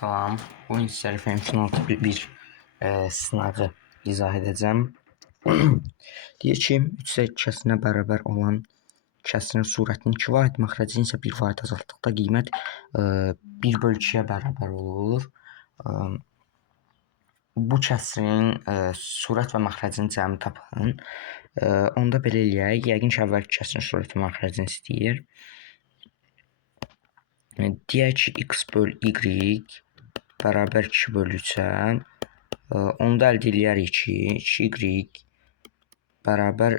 Salam. Bu gün sizlərə Function bir sınavı izah edəcəm. Deyir ki, 3 kəsinə bərabər olan kəsirin surətinin 2 vahid, məxrəcinin isə 1 vahid azaltdıqda qiymət 1/2-yə bərabər olur. Bu kəsirin surət və məxrəcini cəmi tapın. Onda belə eləyək. Yəqin ki, əvvəlki kəsirin surət və məxrəcini istəyir. Deyək ki, x böl y bərabər 2 bölü 3-ə. Onda əldə eləyərik ki, 2y bərabər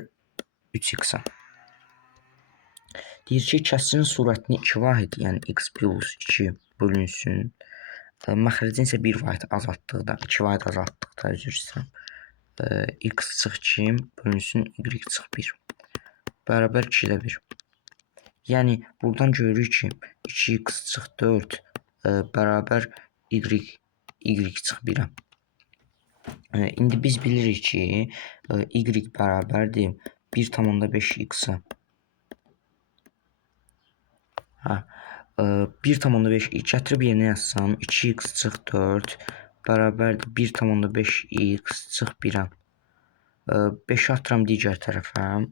3x-ə. Deyir ki, kəsirin surətini 2 vahid, yəni x plus 2 bölünsün. Məxrəcini isə 1 vahid azaltdıqda, 2 vahid azaltdıqda, üzr istəyirəm. X çıx 2 bölünsün y çıx 1 bərabər 2-də 1. Yəni, buradan görürük ki, 2x çıx 4 bərabər y çıx 1-ə. İndi biz bilirik ki, y bərabərdir 1,5x-ə. 1,5 gətirib yerinə yazsam, 2x çıx 4 bərabərdir 1,5x çıx 1-ə. 5-i atıram digər tərəfə.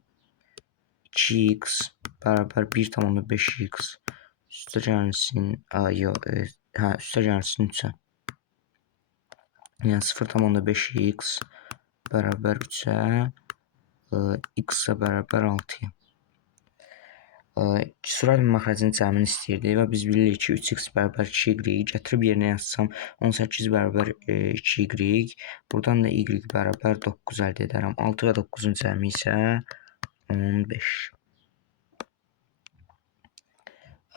2x bərabər 1,5x üstə gəlsin, üstə gəlsin 3-ə. Yəni 0,5x bərabər 3-ə, x-ə bərabər 6-ya. Surət və məxrəcinin cəmini istəyirdi və biz bilirik ki, 3x bərabər 2y gətirib yerinə yazsam 18 bərabər 2y. Buradan da y bərabər 9 əldə edərəm. 6 və 9-un cəmi isə 15.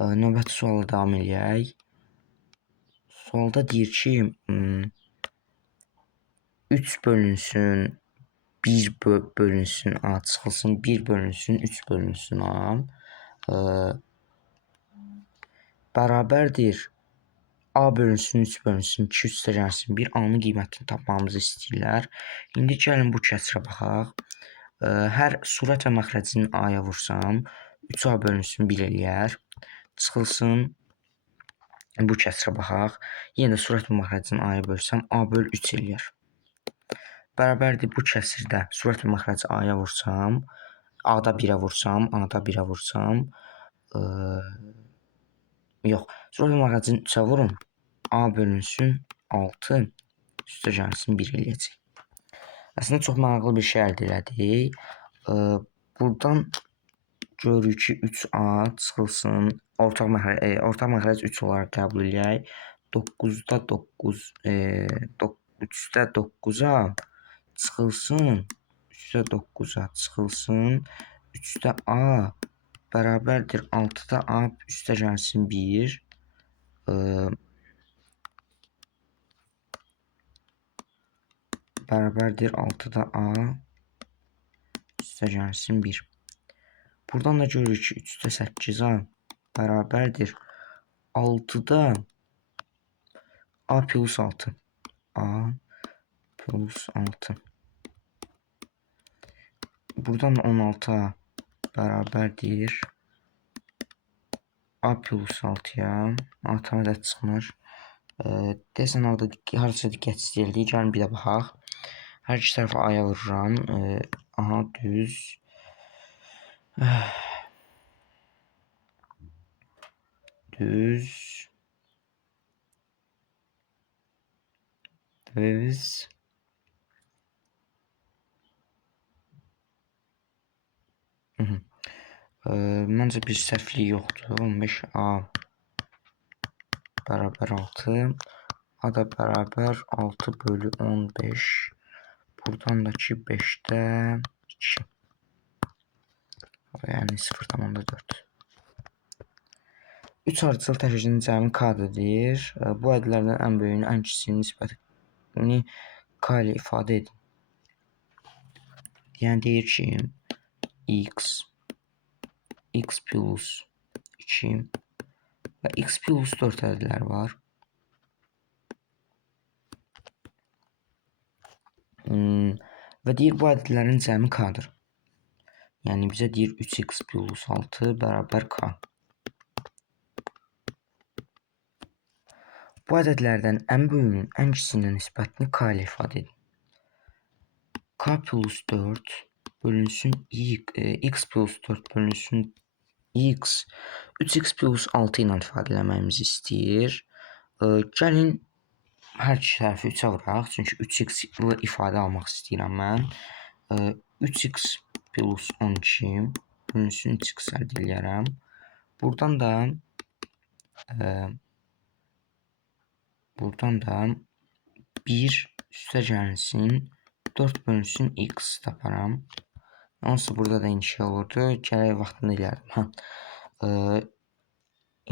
Növbəti suala davam edək. Sualda deyir ki, 3 bölünsün, 1 bölünsün A çıxılsın, 1 bölünsün, 3 bölünsün A. Bərabərdir A bölünsün, 3 bölünsün, 2 üstə gəlsin 1. A-nın qiymətini tapmamızı istəyirlər. İndi gəlin bu kəsrə baxaq. Hər surət və məxrəcini A-ya vursam, 3A bölünsün 1 eləyər. Çıxılsın, bu kəsrə baxaq. Yenə də surət və məxrəcini A-ya bölsəm, A böl 3 eləyər. Bərabərdir bu kəsirdə surət və məxrəci A-ya vursam, A-da 1-ə vursam, A-da 1-ə vursam, yox, surət və məxrəcini 3-ə vurum, A bölünsün 6 üstə gəlsin 1 eləyəcək. Əslində çox maraqlı bir şey əldə elədik. Buradan görürük ki, 3A çıxılsın, ortaq məxrəc 3 olaraq qəbul edək. 9-da 9, 3-də 9-a çıxılsın, 3-də 9-a çıxılsın, 3-də A bərabərdir 6-da A üstə gəlsin 1. Bərabərdir 6-da A üstə gəlsin 1. Buradan da görürük ki, 3-də 8A bərabərdir 6-da A plus 6. A plus 6. Buradan da 16A bərabərdir A plus 6-ya. A-tana da çıxmır. Deyəsən, orada harca diqqət istəyirdik. Gəlin bir də baxaq. Hər iki tərəfə A-ya vururam. Aha, düz. Düz. Düz. Məncə bir səhvlik yoxdur. 15A bərabər 6. A da bərabər 6 bölü 15. Buradan da ki 5-də 2. Yəni 0,4. 3 ardıcıl təşkilinin cəmi K-dır. Bu ədədlərdən ən böyüyünün ən kiçiyinin nisbətini K ilə ifadə edin. Yəni deyir ki, x plus 2 və x plus 4 ədədləri var. Və deyir, bu ədədlərin cəmi K-dır. Yəni bizə deyir 3x plus 6 bərabər K. Bu ədədlərdən ən böyüyünün ən kiçiyinə nisbətini k ilə ifadə edin. K plus 4 bölünsün x plus 4 bölünsün x 3x plus 6 ilə ifadə eləməyimizi istəyir. Gəlin hər iki tərəfi 3-ə vuraq. Çünki 3x ilə ifadə almaq istəyirəm mən. 3x plus 12 bölünsün 3x əldə edərəm. Buradan da 1 üstə gəlsin 4 bölünsün x taparam. Onsuz burada da eyni şey olurdu. Gərək vaxtında eləyərdim.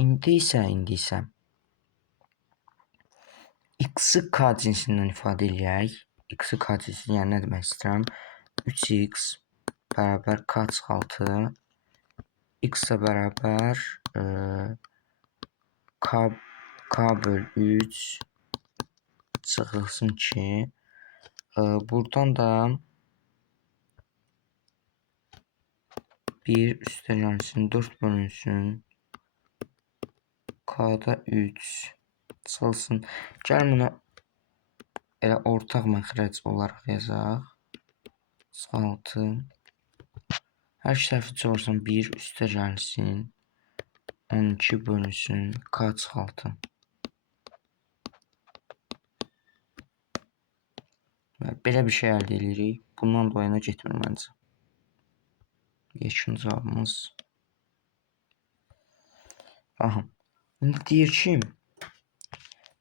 İndi isə x-i k cinsindən ifadə eləyək. X-i k cinsi yəni nə demək istəyirəm? 3x bərabər k çıxı 6 x-ə bərabər k böl 3 çıxılsın 2. Buradan da 1 üstə gəlsin 4 bölünsün k-da 3 çıxılsın. Gəlin bunu elə ortaq məxrəc olaraq yazaq. 6. Hər iki tərəfi çoxarsan 1 üstə gəlsin 12 bölünsün k çıxı 6. Belə bir şey əldə edirik. Bundan da oyuna getmir məncə. Yekun cavabımız. Aha. İndi deyir ki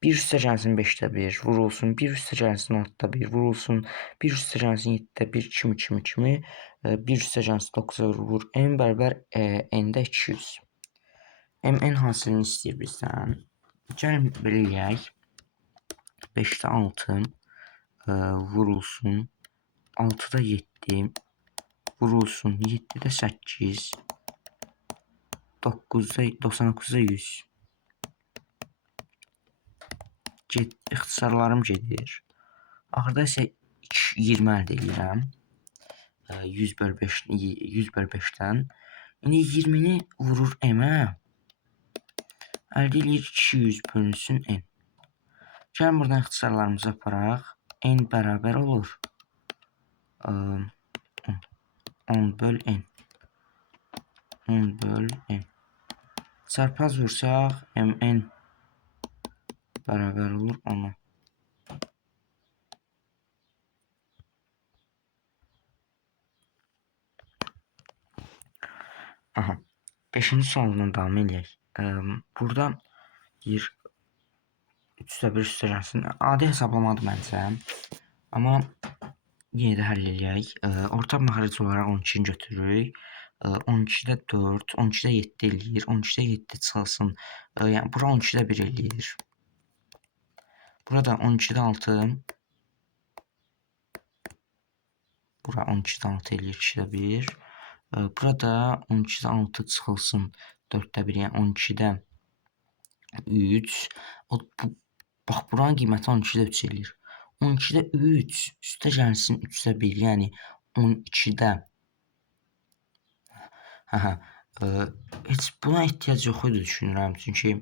1 üstə gəlsin 5-də 1 vurulsun. 1 üstə gəlsin 6-da 1 vurulsun. 1 üstə gəlsin 7-də 1 kimi. 1 üstə gəlsin 9-da vur. N bərabər N-də 200. N hasilini istəyir bizdən. Gəlin belə eləyək. 5-də 6 vurulsun. 6-da 7 vurulsun. 7-də 8 99-da 100. İxtisarlarım gedir. Axırda isə 20 əldə edirəm. 100 böl 5-dən. İndi 20-ni vurur M-ə. Əldə edir 200 bölünsün N. Gəlin buradan ixtisarlarımızı aparaq. N bərabər olur 10 böl N. 10 böl N. Çarpaz vursaq Mn bərabər olur 10-a. Aha. 5-ci sualdan davam edək. Burada deyir 3-də 1 üstə gəlsin. Adi hesablamadır məncə. Amma yenə də həll eləyək. Ortaq məxrəc olaraq 12-ni götürürük. 12-də 4, 12-də 7 eləyir. 12-də 7 çıxılsın. Yəni bura 12-də 1 eləyir. Burada 12-də 6. Bura 12-də 6 eləyir, 2-də 1. Burada 12-də 6 çıxılsın 4-də 1, yəni 12-də 3. Bax, buranın qiyməti 12-də 3 eləyir. 12-də 3 üstə gəlsin 3-də 1, yəni 12-də. Heç buna ehtiyac yox idi düşünürəm. Çünki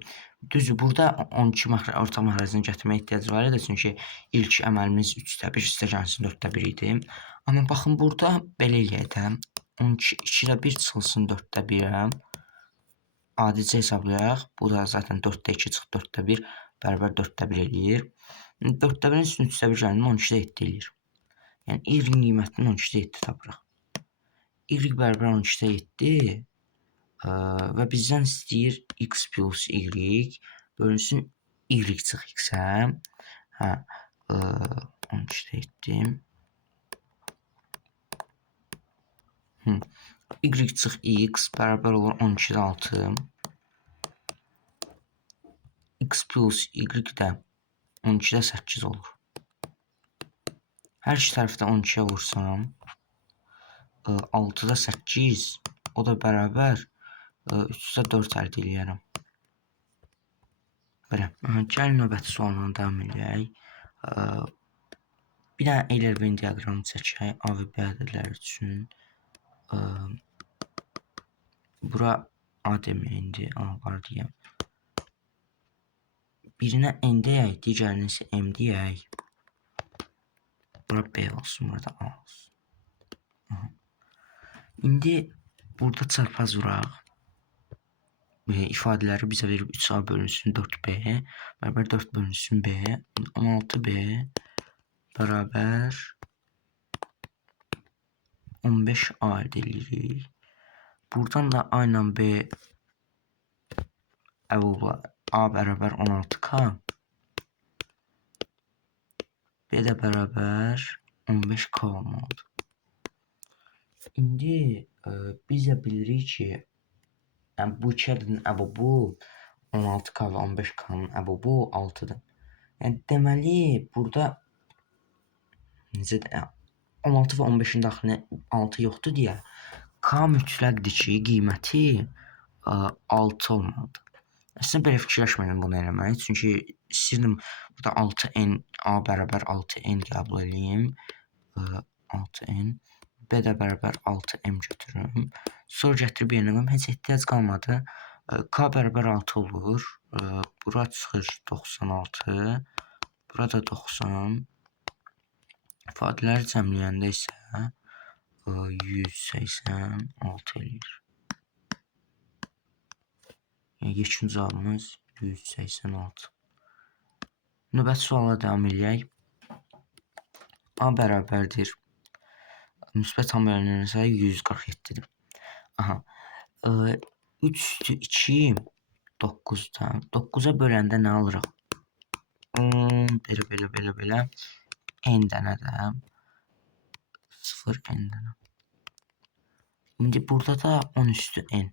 düzdür, burada 12 ortaq məxrəcini gətirməyə ehtiyac var idi. Çünki ilk əməlimiz 3-də 1 üstə gəlsin 4-də 1 idi. Amma baxın, burada belə eləyək də. 2-də 1 çıxılsın 4-də 1-ə. Adicə hesablayaq. Bu da zaten 4-də 2 çıx 4-də 1 bərabər 4-də 1 eləyir. 4-də 1-in üstünə 3-də 1 gəlin 12-də 7 eləyir. Yəni y-in qiymətini 12-də 7 tapırıq. Y bərabər 12-də 7 və bizdən istəyir x plus y bölünsün y çıx x-ə. 12-də 7 y çıx x bərabər olur 12-də 6. X plus y də 12-də 8 olur. Hər iki tərəfdə 12-yə vursam 6-da 8 o da bərabər 3-də 4 əldə eləyərəm. Belə. Gəlin növbəti sualdan davam edək. Bir dənə Euler-Venn diaqramı çəkək A və B ədədləri üçün. Bura A deməyindi, A var deyəm. Birinə n deyək, digərinə isə m deyək. Bura b olsun, burada a olsun. Aha. İndi burada çarpaz vuraq. İfadələri bizə verib 3a bölünsün 4b bərabər 4 bölünsün b. 16b bərabər 15a əldə edirik. Buradan da a ilə b a bərabər 16k, b də bərabər 15k olmalıdır. İndi biz də bilirik ki, yəni bu iki ədədin əbubu 16k və 15k'nın əbubu 6-dır. Yəni deməli burada necə deyəm, 16 və 15-in daxilinə 6 yoxdur deyə k mütləqdir ki, qiyməti 6 olmalıdır. Əslində belə fikirləşmədim bunu eləmək, çünki istəyirdim burada 6n a bərabər 6n qəbul edeyim. 6n b də bərabər 6m götürürüm. Sonra gətirib yerinə qoyum. Heç ehtiyac qalmadı. K bərabər 6 olur. Bura çıxır 96. Burada 90. İfadələri cəmləyəndə isə 186 eləyir. Yəni yekun cavabımız 186. Növbəti suala davam edək. A bərabərdir. Müsbət tam bölünən sayı 147-dir. Aha. 3/2 9-dan 9-a böləndə nə alırıq? Belə. N dənə də 0 n dənə. İndi burada da 10/n.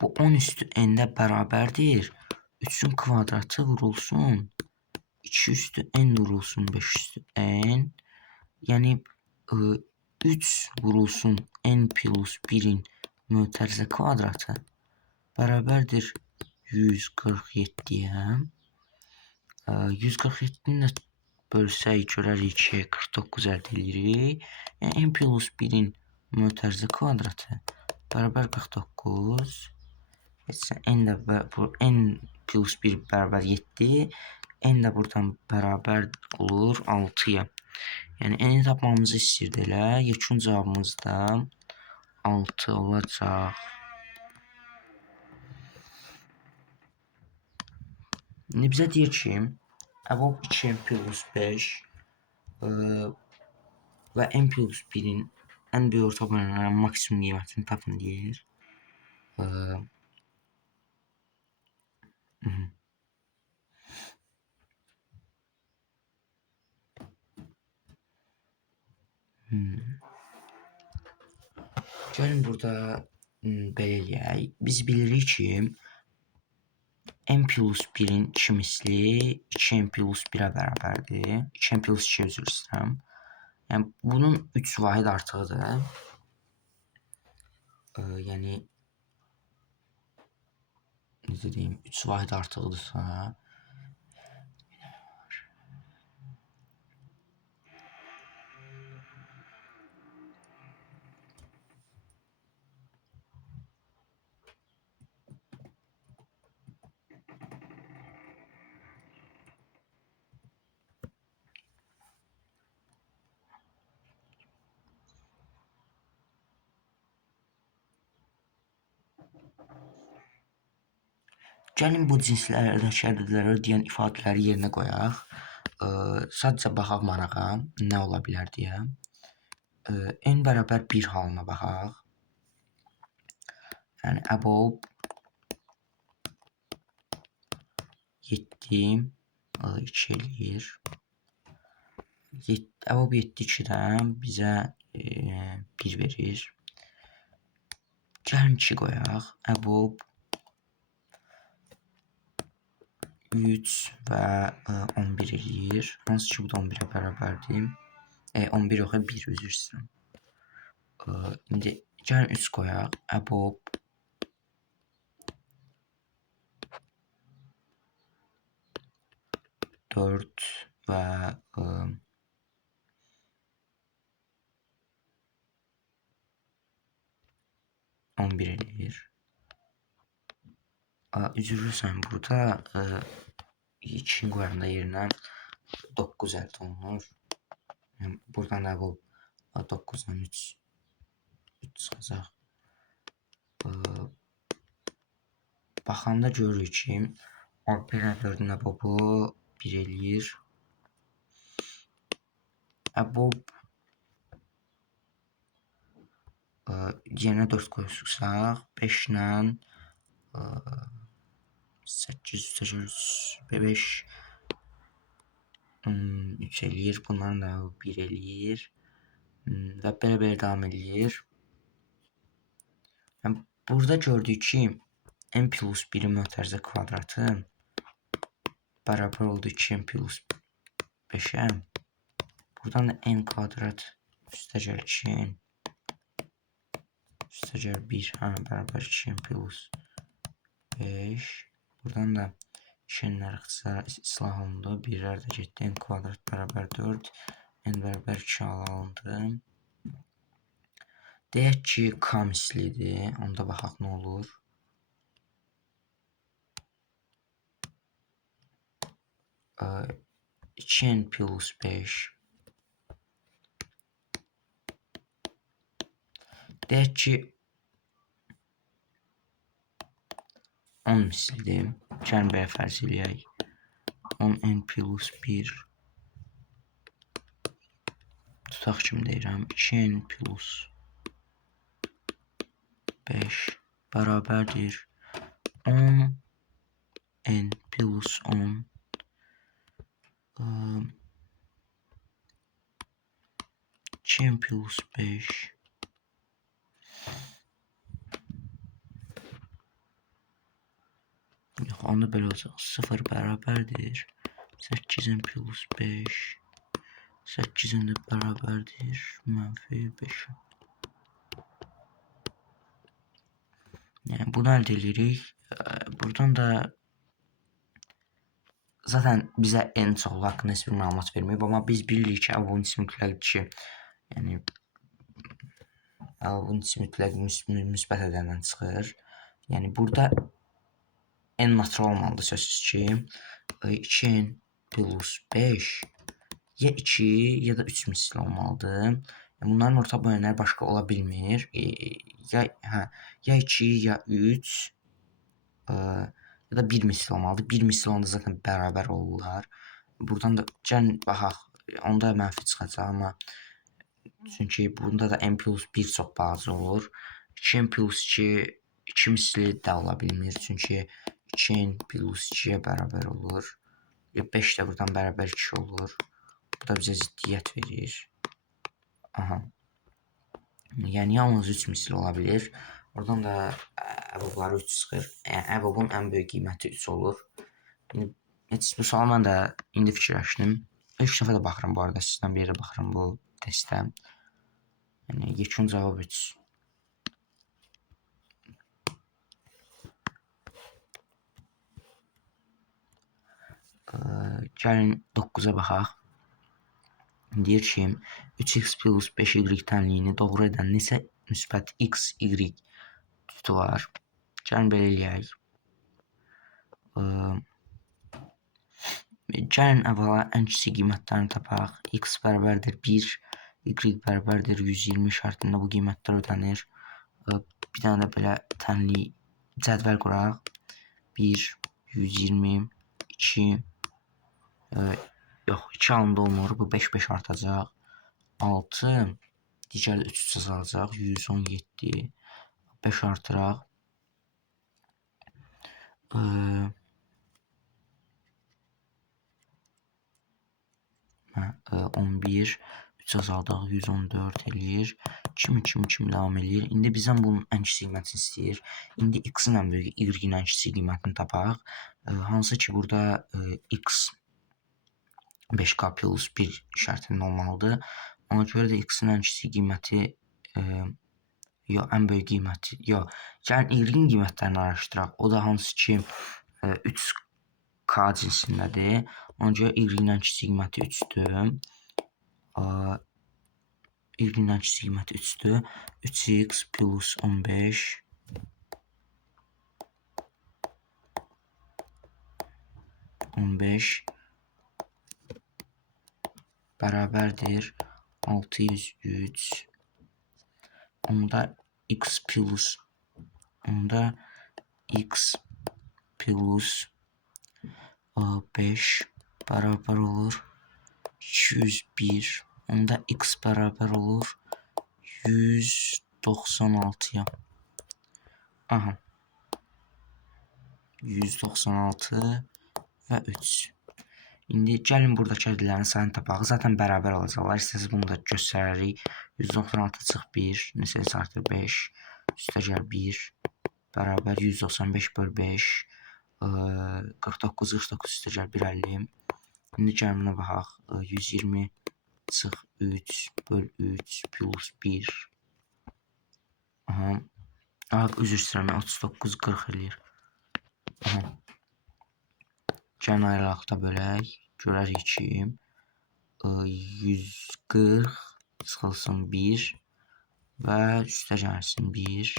Bu 10/n-də bərabərdir. 3-ün kvadratı vurulsun 2/n vurulsun 5/n. Yəni 3 vurulsun n plus 1-in mötərizə kvadratı bərabərdir 147-yə. 147-ni də bölsək görərik ki, 49 əldə edirik. Yəni n plus 1-in mötərizə kvadratı bərabər 49. N plus 1 bərabər 7. N də buradan bərabər olur 6-ya. Yəni n-i tapmamızı istəyirdi elə. Yekun cavabımız da 6 olacaq. İndi bizə deyir ki, əbab 2n plus 5 və n plus 1-in ən böyük ortaq bölənlərin maksimum qiymətini tapın deyir. Gəlin burada belə eləyək. Biz bilirik ki, n plus 1-in 2 misli 2n plus 1-ə bərabərdir. 2n plus 2-yə üzr istəyirəm. Yəni bunun 3 vahid artığıdır. Yəni necə deyim, 3 vahid artığıdırsa gəlin bu cinslərdəki ədədləri ödəyən ifadələri yerinə qoyaq. Sadəcə baxaq marağa, nə ola bilər deyə. N bərabər 1 halına baxaq. Yəni above 7 2 eləyir. Above 7 2-dən bizə 1 verir. Gəlin 2 qoyaq. Above 3 və 11 eləyir. Hansı ki bu da 11-ə bərabərdir. 11 yox, 1 üzr istəyirəm. İndi gəlin 3 qoyaq. Above 4 və 11 eləyir. Üzülürsən, burada 2-nin qoyanda yerinə 9 əldə olunur. Yəni, buradan da bu 9-dan 3 çıxacaq. Baxanda görürük ki, 1-ə 4-ün əbobu 1 eləyir. Əbob yenə 4 qoyursaq, 5-lə 8 5 3 eləyir. Bunların da 1 eləyir. Və belə davam eləyir. Yəni, burada gördük ki, n plus 1-in mötərizə kvadratı bərabər oldu 2n plus 5-ə. Buradan da n kvadrat üstəgəl 2n üstəgəl 1 bərabər 2n plus 5. Buradan da 2n'lər islah olundu. 1'lər də getdi. N kvadrat bərabər 4. N bərabər 2 alındı. Deyək ki, k mislidir. Onda baxaq nə olur. Ə, 2n plus 5. Deyək ki, 10 mislidir. Gəlin belə fərz eləyək. 10n plus 1 tutaq kimi deyirəm. 2n plus 5 bərabərdir 10n plus 10 2n plus 5 yox, onda belə olacaq. 0 bərabərdir 8n plus 5 8-in də bərabərdir -5. Yəni, bunu əldə edirik. Buradan da zaten bizə n çoxlu haqqında heç bir məlumat verməyib, amma biz bilirik ki, abunisi mütləqdir ki, yəni abunisi mütləq müsbət ədədən çıxır. Yəni, burada n natural olmalıdır sözsüz ki, 2n plus 5 ya 2 ya da 3 misli olmalıdır. Bunların orta bölənləri başqa ola bilmir. Ya 2 ya 3 ya da 1 misli olmalıdır. 1 misli onda zaten bərabər olurlar. Buradan da gəlin baxaq. Onda mənfi çıxacaq, amma çünki bunda da n plus 1 çox balaca olur. 2n plus 2 2 misli də ola bilmir. Çünki 2n plus 2-yə bərabər olur. 5 də buradan bərabər 2 olur. Bu da bizə ziddiyyət verir. Aha. Yəni, yalnız 3 misli ola bilir. Oradan da əbobları 3 çıxır. Yəni, əbobun ən böyük qiyməti 3 olur. Heç bu sualı mən də indi fikirləşdim. İlk dəfə də baxıram bu arada. Sizdən bir yerə baxıram bu testə. Yəni, yekun cavab 3. Gəlin 9-a baxaq. Deyir ki, 3x plus 5y tənliyini doğru edən neçə müsbət x, y cütü var. Gəlin belə eləyək. Gəlin əvvəla ən kiçik qiymətlərini tapaq. X bərabərdir 1, y bərabərdir 120 şərtində bu qiymətlər ödənir. Bir dənə də belə tənlik cədvəl quraq. 1, 120, 2, yox, 2 alında olmur. Bu 5 artacaq. 6, digər 3 azalacaq. 117, 5 artıraq. 11, 3 azaldaq, 114 eləyir. 2 davam eləyir. İndi bizdən bunun ən kiçik qiymətini istəyir. İndi x-in ən böyük, y-in ən kiçik qiymətini tapaq. Hansı ki, burada x 5k plus 1 şərtində olmalıdır. Ona görə də x-in ən kiçik qiyməti yox, ən böyük qiyməti yox. Gəlin y-in qiymətlərini araşdıraq. O da hansı ki 3k cinsindədir. Ona görə y-in ən kiçik qiyməti 3-dür. Y-in ən kiçik qiyməti 3-dür. 3x plus 15 15 bərabərdir 603. Onda x plus 5 bərabər olur 201. Onda x bərabər olur 196-ya. Aha. 196 və 3. İndi gəlin buradakı ədədlərin sayını tapaq. Zaten bərabər olacaqlar. İstəsəz bunu da göstərərik. 196 çıx 1, neçəsə artır 5, üstəgəl 1 bərabər 195 böl 5, 49 üstəgəl 150. İndi gəlin buna baxaq. 120 çıx 3 böl 3 plus 1. Aha. Üzr istəyirəm, 39 40 eləyir. Aha. Gəlin ayrılaq da bölək. Görərik ki 140 çıxılsın 1 və üstə gəlsin 1.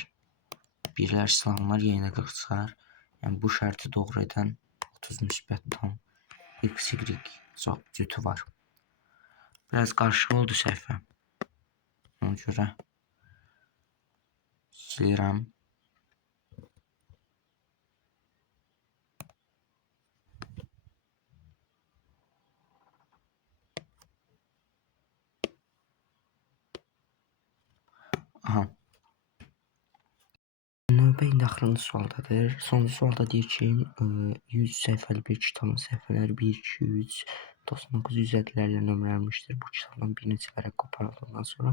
Birlər silahlar yenə 40 çıxar. Yəni bu şərti doğru edən 30 müsbət tam x, y çox cütü var. Biraz qarışıq oldu səhvə. Ona görə silirəm. Aha. Növbə indi axırıncı sualdadır. Sonuncu sualda deyir ki, 100 səhifəli bir kitabın səhifələri 1, 2, 3, 99, 100 ədədlərlə nömrələnmişdir. Bu kitabdan bir neçə vərəq qoparıldıqdan sonra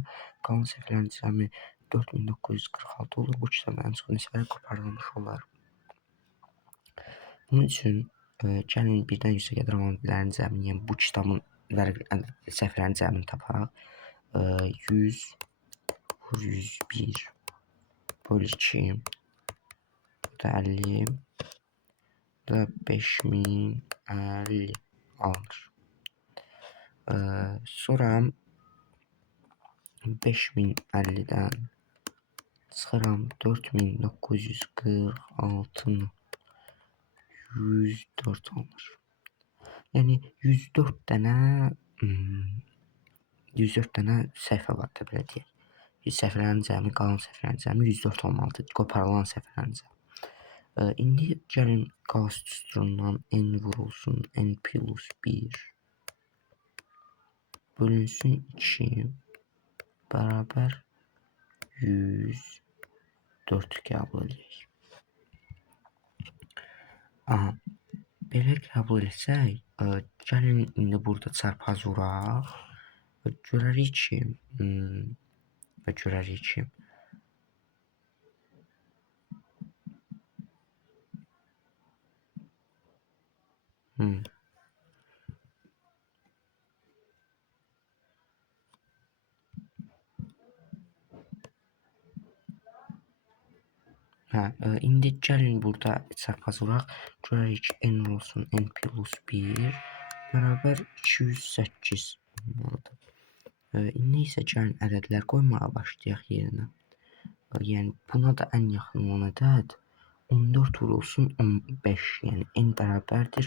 qalan səhifələrin cəmi 4946 olur. Bu kitabdan ən çox neçə vərəq qoparılmış olar? Bunun üçün gəlin birdən yüksək qədər olan ədədlərin cəmini, yəni bu kitabın səhifələrin cəmini tapaq. 100 vur 101 böl 2 da 50 da 5050 alınır. Sonra 5050'dən çıxıram 4946'nı 104 alınır. Yəni 104 dənə səhifə var da belə deyək. Səhifələrin cəmi, qalan səhifələrin cəmi 104 olmalıdır. Qoparılan səhifələrin cəmi. İndi gəlin qaos düsturundan n vurulsun n plus 1 bölünsün 2 bərabər 104 qəbul edək. Aha. Belə qəbul etsək, gəlin indi burada çarpaz vuraq və görərik ki, indi gəlin burada çarpaz vuraq. Görərik ki, n olsun n plus 1 bərabər 208 olmalıdır. İndi isə gəlin ədədlər qoymağa başlayaq yerinə. Yəni buna da ən yaxın olan ədəd 14 vurulsun 15, yəni n bərabərdir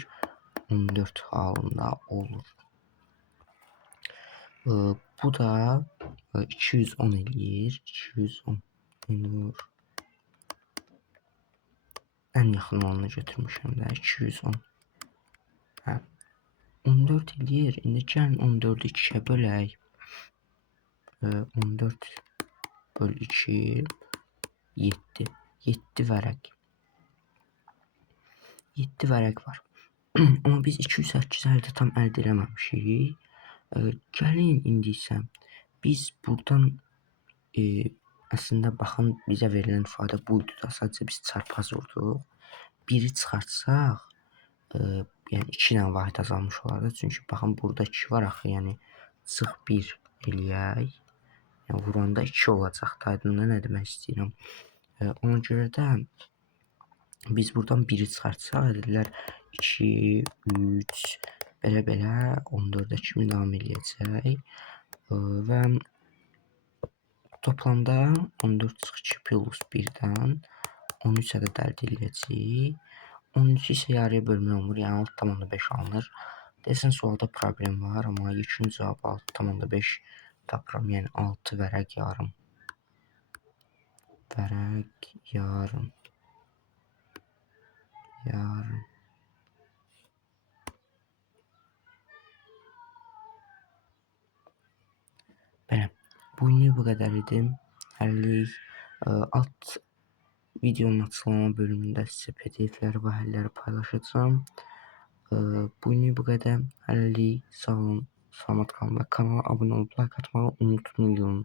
14 halında olur. Bu da 210 eləyir. 210 n vur. Ən yaxın olanını götürmüşəm də 210. 14 eləyir. İndi gəlin 14'ü 2'ye bölək. 14 böl 2 7. 7 vərəq. 7 vərəq var. Amma biz 208 hələ də tam əldə eləməmişik. Gəlin indi isə biz buradan əslində baxın bizə verilən ifadə buydu da. Sadəcə biz çarpaz vurduq. 1'i çıxartsaq, yəni 2 dənə vahid azalmış olardı. Çünki baxın burada 2 var axı, yəni çıx 1 eləyək. Yəni vuranda 2 olacaq. Aydındır nə demək istəyirəm. Ona görə də biz buradan 1'i çıxartsaq, ədədlər 2, 3, belə 14'ə kimi davam eləyəcək. Və toplamda 14 çıx 2 plus 1'dən 13 ədəd əldə eləyəcəyik. 13 isə yarıya bölmək olmur, yəni 6,5 alınır. Desən sualda problem var, amma yekun cavab 6,5 tapıram, yəni 6 vərəq yarım. Vərəq yarım. Belə, bugünlük bu qədər idi. Hələlik alt videonun açıqlama bölümündə sizə PDF-ləri və həlləri paylaşacağım. Bugünlük bu qədər. Hələlik sağ olun, salamat qalın və kanala abunə olub like atmağı unutmayın.